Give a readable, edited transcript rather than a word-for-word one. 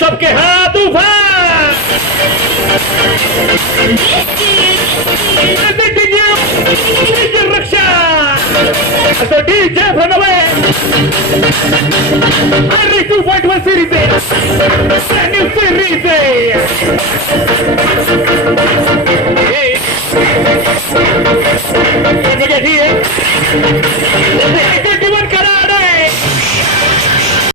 सबके हाथ ऊपर presenting you DJ Raksha so DJ from away Henry 2.1 series brand new series hey let me get here